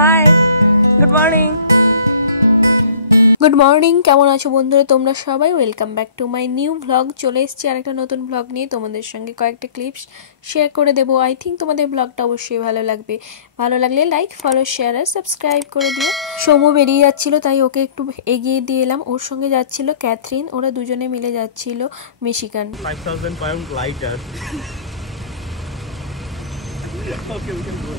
High, good morning. Good morning, কেমন আছো বন্ধুরা তোমরা সবাই? Welcome back to my new blog. চলে এসেছি আর একটা নতুন ব্লগ নিয়ে, তোমাদের সঙ্গে কয়েকটা ক্লিপস শেয়ার করে দেবো। আই থিঙ্ক তোমাদের ব্লগটা অবশ্যই ভালো লাগবে। ভালো লাগলে লাইক, ফলো, শেয়ার আর সাবস্ক্রাইব করে দিও। সমু বেরিয়ে যাচ্ছিল, তাই ওকে একটু এগিয়ে দিয়ে এলাম। ওর সঙ্গে যাচ্ছিল ক্যাথরিন, ওরা দুজনে মিলে যাচ্ছিল Michigan. 5000 pound lighter. Okay, we can go.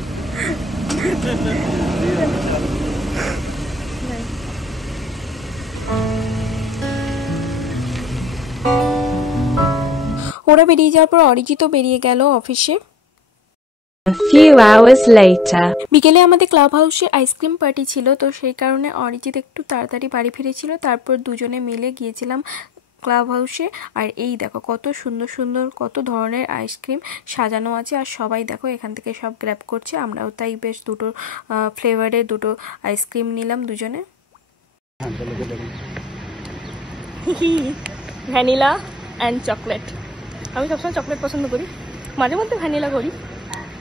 ওরা বেরিয়ে যাওয়ার পর অরিজিৎও বেরিয়ে গেল অফিসে। A few hours later. বিকেলে আমাদের ক্লাব হাউসে আইসক্রিম পার্টি ছিল, তো সেই কারণে অরিজিৎ একটু তাড়াতাড়ি বাড়ি ফিরেছিল। তারপর দুজনে মিলে গিয়েছিলাম ক্লাব হাউসে। আর এই দেখো কত সুন্দর সুন্দর কত ধরনের আইসক্রিম সাজানো আছে, আর সবাই দেখো এখান থেকে সব গ্র্যাব করছে। আমরাও তাই বেশ দুটো ফ্লেভারের দুটো আইসক্রিম নিলাম দুজনে। Vanilla and chocolate. আমি সবসময় চকলেট পছন্দ করি, মাঝে মধ্যে ভ্যানিলা করি,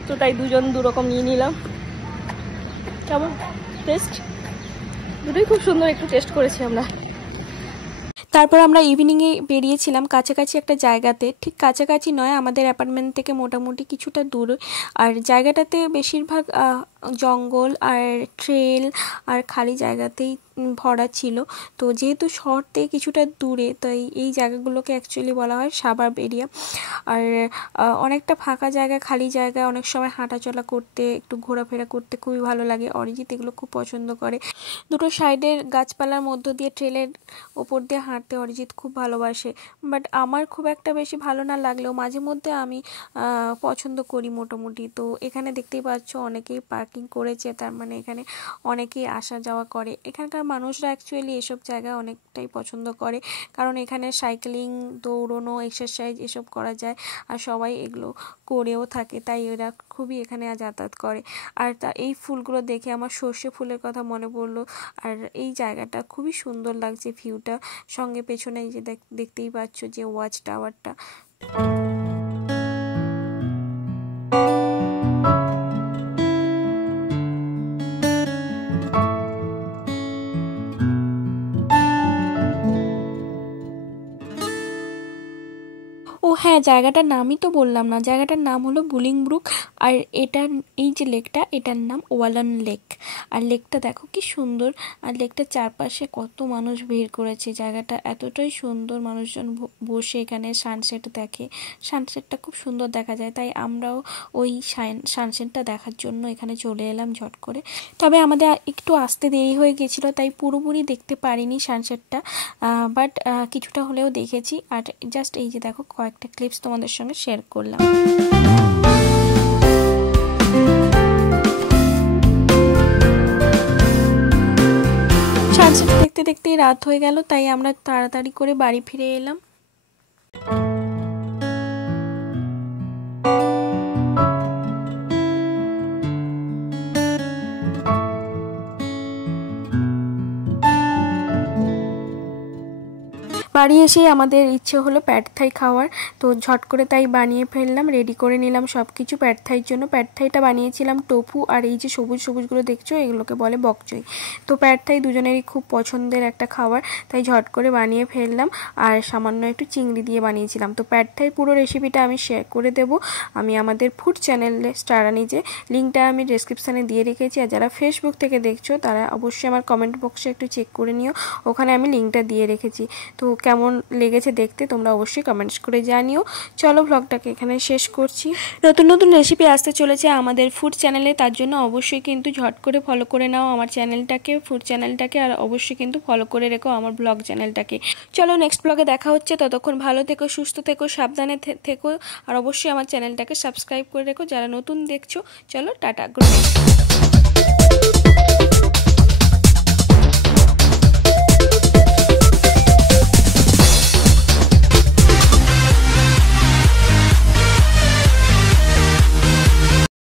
তো তাই দুজন দুরকম নিয়ে নিলাম। কেমন টেস্ট? দুটোই খুব সুন্দর, একটু টেস্ট করেছি আমরা। তারপর আমরা ইভিনিংয়ে বেরিয়েছিলাম কাছাকাছি একটা জায়গাতে। ঠিক কাছাকাছি নয়, আমাদের অ্যাপার্টমেন্ট থেকে মোটামুটি কিছুটা দূরে। আর জায়গাটাতে বেশিরভাগ জঙ্গল আর ট্রেল আর খালি জায়গাতেই ভরা ছিল। তো যেহেতু শহর থেকে কিছুটা দূরে, তাই এই জায়গাগুলোকে অ্যাকচুয়ালি বলা হয় সাবার্ব এরিয়া। আর অনেকটা ফাঁকা জায়গা, খালি জায়গা, অনেক সময় হাঁটাচলা করতে, একটু ঘোরাফেরা করতে খুবই ভালো লাগে। অরিজিৎ এগুলো খুব পছন্দ করে। দুটো সাইডের গাছপালার মধ্য দিয়ে ট্রেলের ওপর দিয়ে হাঁটতে অরিজিৎ খুব ভালোবাসে। বাট আমার খুব একটা বেশি ভালো না লাগলেও মাঝে মধ্যে আমি পছন্দ করি মোটামুটি। তো এখানে দেখতেই পাচ্ছ অনেকেই পার্কিং করেছে, তার মানে এখানে অনেকেই আসা যাওয়া করে। এখানকার মানুষরা অ্যাকচুয়ালি এসব জায়গায় অনেকটাই পছন্দ করে, কারণ এখানে সাইক্লিং, দৌড়নো, এক্সারসাইজ এসব করা যায়, আর সবাই এগুলো করেও থাকে, তাই এরা খুবই এখানে যাতায়াত করে। আর এই ফুলগুলো দেখে আমার সর্ষে ফুলের কথা মনে পড়লো। আর এই জায়গাটা খুবই সুন্দর লাগছে, ভিউটা। সঙ্গে পেছনে এই যে দেখতেই পাচ্ছ যে ওয়াচ টাওয়ারটা। ও হ্যাঁ, জায়গাটার নামই তো বললাম না, জায়গাটার নাম হলো বুলিংব্রুক। আর এটার এই যে লেকটা, এটার নাম ওয়ালন লেক। আর লেকটা দেখো কি সুন্দর, আর লেকটার চারপাশে কত মানুষ ভিড় করেছে। জায়গাটা এতটাই সুন্দর, মানুষজন বসে এখানে সানসেট দেখে। সানসেটটা খুব সুন্দর দেখা যায়, তাই আমরাও ওই সানসেটটা দেখার জন্য এখানে চলে এলাম ঝট করে। তবে আমাদের একটু আসতে দেরি হয়ে গেছিলো, তাই পুরোপুরি দেখতে পারিনি সানসেটটা, বাট কিছুটা হলেও দেখেছি। আর জাস্ট এই যে দেখো কয়েকটা ক্লিপস তোমাদের সঙ্গে শেয়ার করলাম। সানসেট দেখতে দেখতেই রাত হয়ে গেল, তাই আমরা তাড়াতাড়ি করে বাড়ি ফিরে এলাম। বাড়ি এসেই আমাদের ইচ্ছে হলো প্যাড থাই খাওয়ার, তো ঝট করে তাই বানিয়ে ফেললাম, রেডি করে নিলাম সব কিছু প্যাড থাইয়ের জন্য। প্যাড থাইটা বানিয়েছিলাম টোফু আর এই যে সবুজ সবুজগুলো দেখছো, এগুলোকে বলে বকচই। তো প্যাড থাই দুজনেরই খুব পছন্দের একটা খাবার, তাই ঝট করে বানিয়ে ফেললাম। আর সামান্য একটু চিংড়ি দিয়ে বানিয়েছিলাম। তো প্যাড থাই পুরো রেসিপিটা আমি শেয়ার করে দেবো আমি আমাদের ফুড চ্যানেলে স্টারানিজে, লিঙ্কটা আমি ডেসক্রিপশানে দিয়ে রেখেছি। আর যারা ফেসবুক থেকে দেখছো তারা অবশ্যই আমার কমেন্ট বক্সে একটু চেক করে নিও, ওখানে আমি লিঙ্কটা দিয়ে রেখেছি। তো কেমন লেগেছে দেখতে তোমরা অবশ্যই কমেন্টস করে জানিও। চলো ব্লগটাকে এখানে শেষ করছি। নতুন নতুন রেসিপি আসতে চলেছে আমাদের ফুড চ্যানেলে, তার জন্য অবশ্যই কিন্তু ঝট করে ফলো করে নাও আমার চ্যানেলটাকে, ফুড চ্যানেলটাকে। আর অবশ্যই কিন্তু ফলো করে রেখো আমার ব্লগ চ্যানেলটাকে। চলো নেক্সট ব্লগে দেখা হচ্ছে, ততক্ষণ ভালো থেকো, সুস্থ থেকো, সাবধানে থেকো। আর অবশ্যই আমার চ্যানেলটাকে সাবস্ক্রাইব করে রেখো যারা নতুন দেখছো। চলো টাটা, গুড নাইট।